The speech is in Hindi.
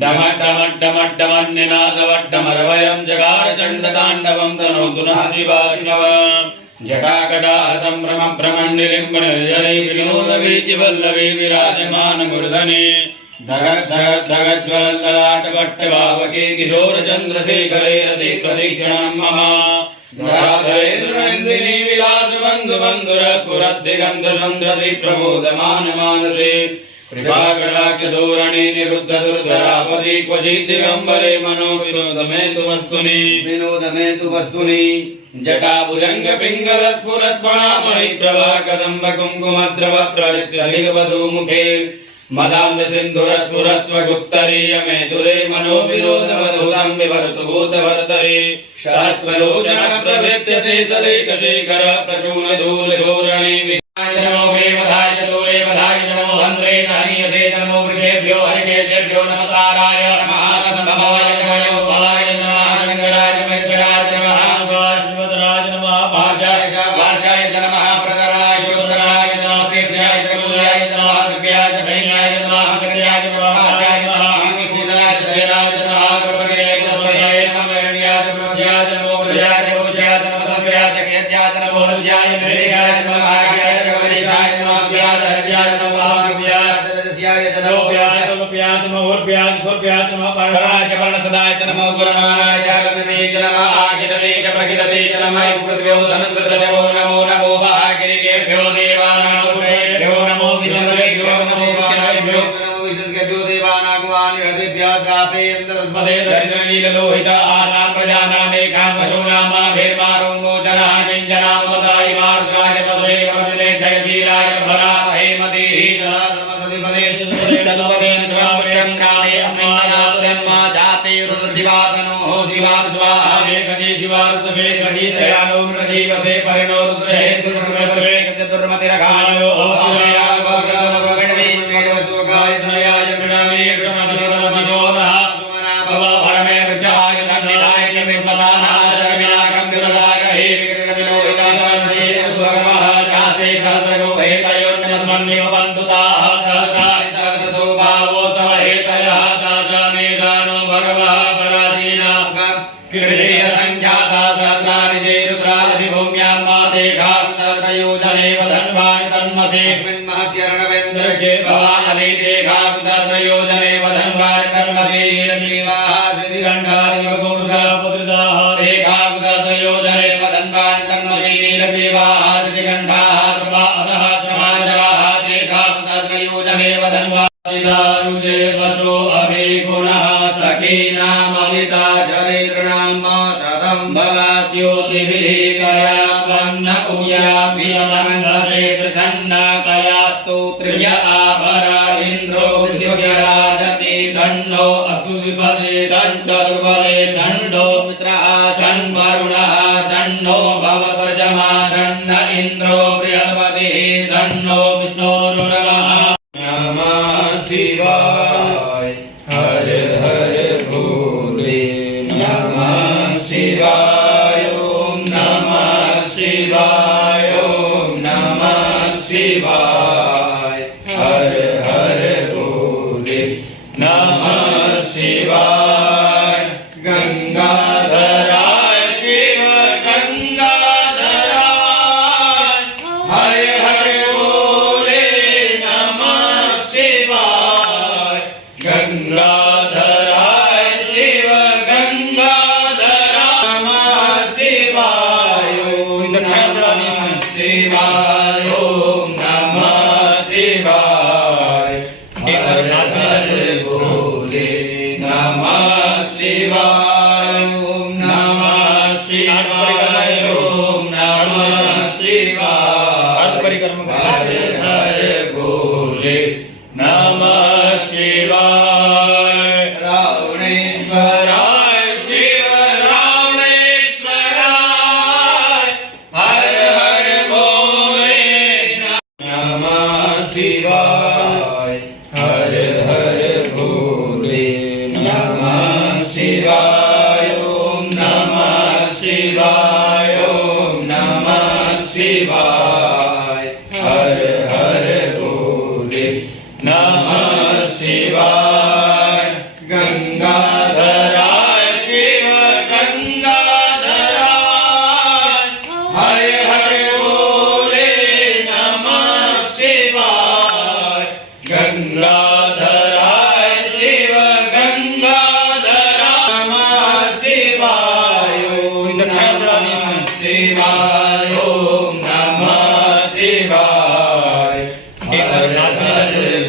डमड्डमड्डमन्निनादवड्डमरवयं जगार चण्डताण्डवं तनोतु नः शिवा शिव जटाकटाह सम्भ्रम भ्रमण्डिलिम्बनजरी विनोदवीचिवल्लवी विराजमानमूर्धने धगत् धगत् धगत् ज्वलल्ललाटभट्टभावके किशोरचन्द्रशेखरे रति प्रतीक्षणं मम धराधरेन्द्रनन्दिनी विलासबन्धु बन्धुरस्फुरद्दिगन्धसन्ध्रति प्रमोदमान मानसे कृपाकटाक्षधोरणे निरुद्ध दुर्धरापति क्वचित् दिगम्बरे मनो विनोदमेतु वस्तुनि जटाभुजंग पिंगल स्फुरत्फणामणि प्रभा कदम्ब कुङ्कुमद्रव प्रलिप्तलिगवधू मुखे मदान्ध सिन्धुर स्फुरत्वगुप्तरीय मेधुरे मनो विनोदमधुरं विवर्तु भूतभर्तरे शास्त्रलोचन प्रभृत्य शेषलेख शेखर प्रशून धूल धोरणे नमो हेमधाय चतुरे वधाय नमो हन्त्रे नानीयसे नमो वृषेभ्यो हरिकेशेभ्यो नमस्काराय नमः संभवाय नमो भवाय नमः शंकराय महेश्वराय नमः स्वाश्वतराय नमः वाचाय नमः प्रकरणाय चोत्तराय नमः तीर्थाय कमलाय नमः सख्याय भैन्याय नमः सक्रियाय नमः आचार्य नमः शीतलाय जयराय नमः कृपणे नमः नमः ब्रह्मज्ञाय नमो प्रजाय भूषयाय नमः सत्याय कीर्त्याय नमो लज्जाय निर्लेखाय नमः नमो गुरुनाराय जगन्नाथ नमः आखिरते च प्रखिलते च नमः पृथ्व्यो धनत्रजवो नमो नमो भागिरिकेभ्यो देवानागुरुभ्यो नमो विद्महेभ्यो नमो विष्णुभ्यो नमो विष्णुभ्यो देवानागुवानिहृदिभ्यो द्रापेन्द्रस्मदे दरिद्रनीललोहित आसां प्रजानामेकां पशूनामा भेर्मारोङ्गोचरः किञ्जनामताय मार्द्राय तदे कमले क्षयवीराय भरा हेमतिः जलाधर्मसतिपदे चतुपदेन स्वपुष्टं ग्रामे अस्मिन्नजातुरम्मा शिवातनो हो शिवान स्वाहा वेकजे शिवारुद्रशे कही दयालो मृजीवसे परिणो रुद्रे दुर्मृतरे चतुर्मतिरघायो हो शिवाया भगवान भगवन्वे मेघवस्तुगाय धनयाय मृणामे कृष्णशोरमशोरः सुमना भव परमे वृक्षाय धन्यदाय निर्विम्बसानाय जगविनाकं विवृदाय हे विकृतविलोहितानन्दे भगवः जाते सहस्रगो हेतयोर्नमस्मन्निव बन्धुताः सहस्राणि सहस्रतो भावोस्तव हेतयः दासमेषानो भगवः कृतेय संख्याता सहस्राणि ते रुद्रादि भूम्यां मातेघाकुतत्रयोजने वधन्वानि तन्मसे महत्यर्णवेन्द्रके भवानलीतेघाकुतत्रयोजने वधन्वानि तन्मसे नीलजीवाः श्रीगण्डानि वगोरुद्रपुत्रिदाः तेघाकुतत्रयोजने वधन्वानि तन्मसे नीलजीवाः श्रीगण्डाः कृपा अधः समाजराः तेघाकुतत्रयोजने वधन्वानि दारुजे वचो अभिगुणः सखीनामविता भवास्योतिभिरीकया वन्न पूयाभिमन्दसे प्रसन्नतया स्तोत्र्य आभरा इन्द्रो वृषराजति षण्णो अस्तुतिपदे सञ्चतुर्पदे षण्णो मित्रः षण्वरुणः षण्णो भवप्रजमा षण्ण इन्द्रो बृहस्पतिः षण्णो विष्णुरुर्नमः नमः शिवाय हर हर भोले नमः शिवाय ओम नमः शिवाय ओम नमः शिवाय हर हर भोले नमः शिवाय गंगाधराय शिव गंगाधराय हर हर भोले नमः शिवाय गंगाधराय शिव शिवाय ओम नमः शिवाय हर हर भोले नमः शिवाय ओम नमः शिवाय ओम नमः शिवाय हर हर भोले नमः शिवाय रावणेश्वराय शिव रावणेश्वराय हर हर भोले नमः शिवाय हर हर भोले नमः शिवाय ओम नमः शिवाय ओम नमः शिवाय हर हर भोले नमः शिवाय गंगाधराय शिव गंगाधराय नमः शिवाय ओम नमः शिवाय ओम नमः शिवाय हर हर